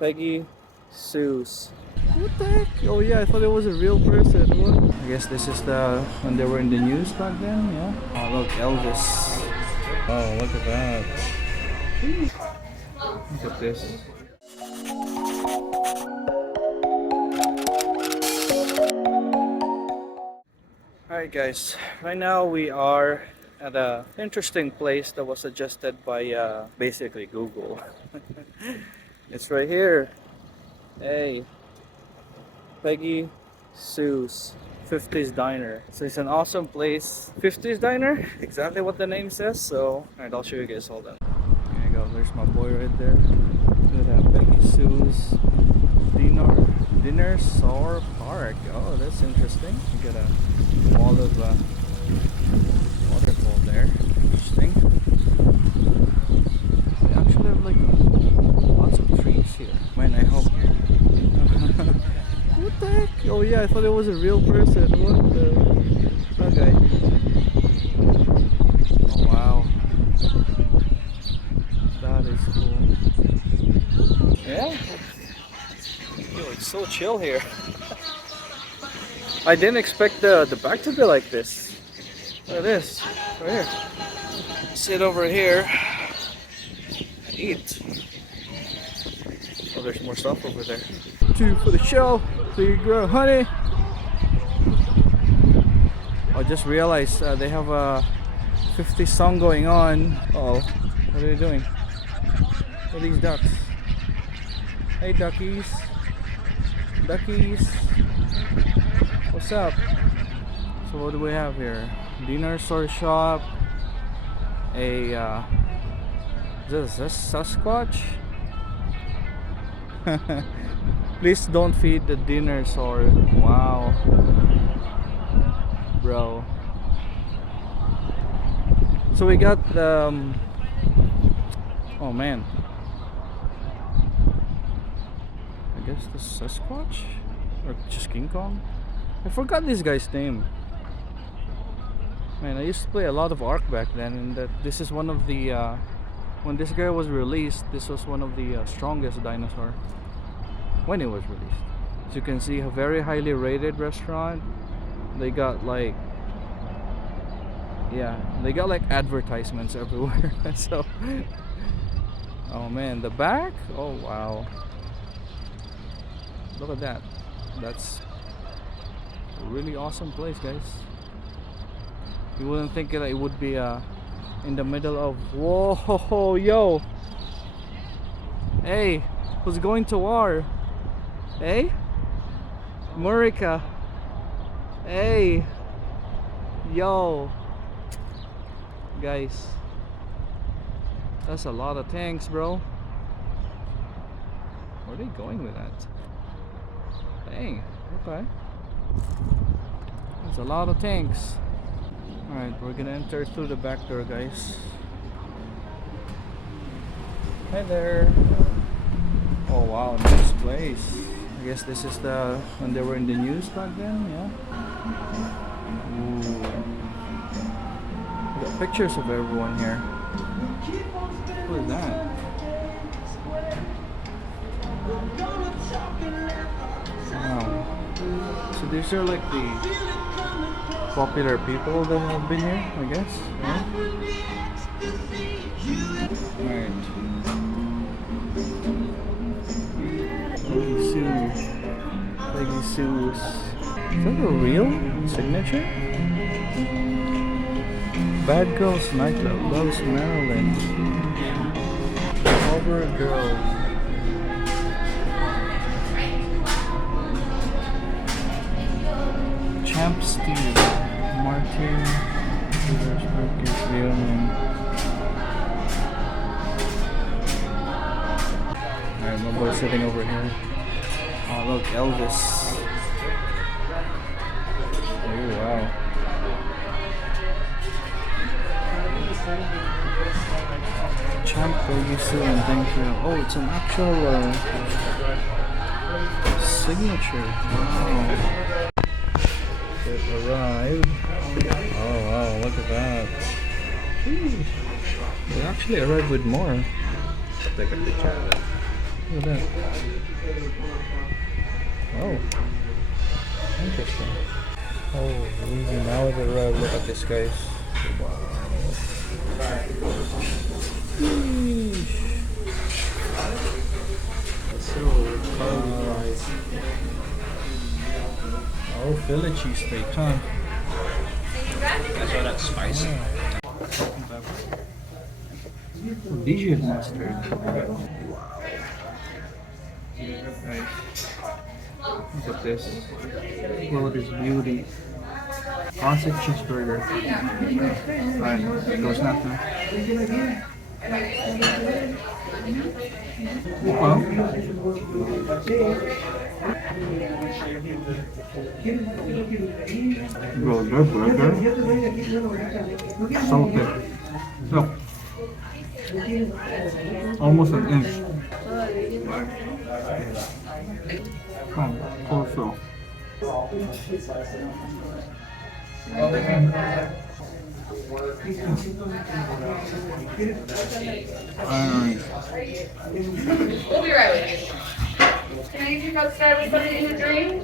Peggysues. What the heck? Oh yeah, I thought it was a real person. What? I guess this is the when they were in the news back then. Yeah. Oh look, Elvis. Oh look at that. Look at this. Alright guys, right now we are at a interesting place that was suggested by basically Google. It's right here. Hey, Peggy Sue's 50's Diner. So it's an awesome place. 50's Diner, exactly what the name says. So, alright, I'll show you guys. Hold on. There you go. There's my boy right there. Look at that, Peggy Sue's dinner sour park. Oh, that's interesting. You got a wall of waterfall there. Interesting. They actually have like lots of trees here. Man, I hope. What the heck? Oh yeah, I thought it was a real person. What the? Okay. Oh wow. That is cool. Yeah. Yo, it's so chill here. I didn't expect the back to be like this. Look at this. Right here. Sit over here and eat. Oh, there's more stuff over there. 2 for the show. So you grow honey. I just realized they have a 50 song going on. Uh oh, what are they doing? What are these ducks? Hey duckies. Duckies. What's up? So what do we have here? Dinner store shop. A is this Sasquatch? Please don't feed the dinosaur. Wow, bro. So we got oh man, I guess the Sasquatch or just King Kong. I forgot this guy's name. Man, I used to play a lot of Ark back then, and this is one of the when this guy was released, this was one of the strongest dinosaur when it was released. As you can see, a very highly rated restaurant. They got like, yeah, they got like advertisements everywhere. So oh man, the back, oh wow, look at that. That's a really awesome place, guys. You wouldn't think that it would be in the middle of, whoa, yo, hey, who's going to war? Hey, Murica. Hey, yo, guys, that's a lot of tanks, bro. Where are they going with that? Dang, okay, that's a lot of tanks. Alright, we're gonna enter through the back door, guys. Hi there. Oh wow, nice place. I guess this is the when they were in the news back then, yeah. Ooh. We got pictures of everyone here. What is that? Wow. So these are like the popular people that have been here, I guess. Yeah? Alright. Peggysues. Is that a real signature? Bad Girls Nightclub, Loves Maryland. Over Girl. Champ Steve. Martin Petersburg is reunion. Alright, my boy's sitting over here. Oh look, Elvis. Oh wow. Champ Peggy soon, thank you. Oh, it's an actual signature. Wow. It arrived. Oh wow, look at that. Ooh. They actually arrived with more. Take a picture of it. Look at that. Oh, interesting. Oh, we now have arrived. Look at this, guys. Wow. Sheesh. So caramelized. Oh, Philly cheesesteak, huh? That's why that's spicy. Prodigious mustard. Nice. Look at this. Look at this beauty. Classic cheeseburger. Alright, goes not now. Bro, their burger so thick. Look, almost an inch. Also. We'll be right with you. Can I get you outside with something in the drink?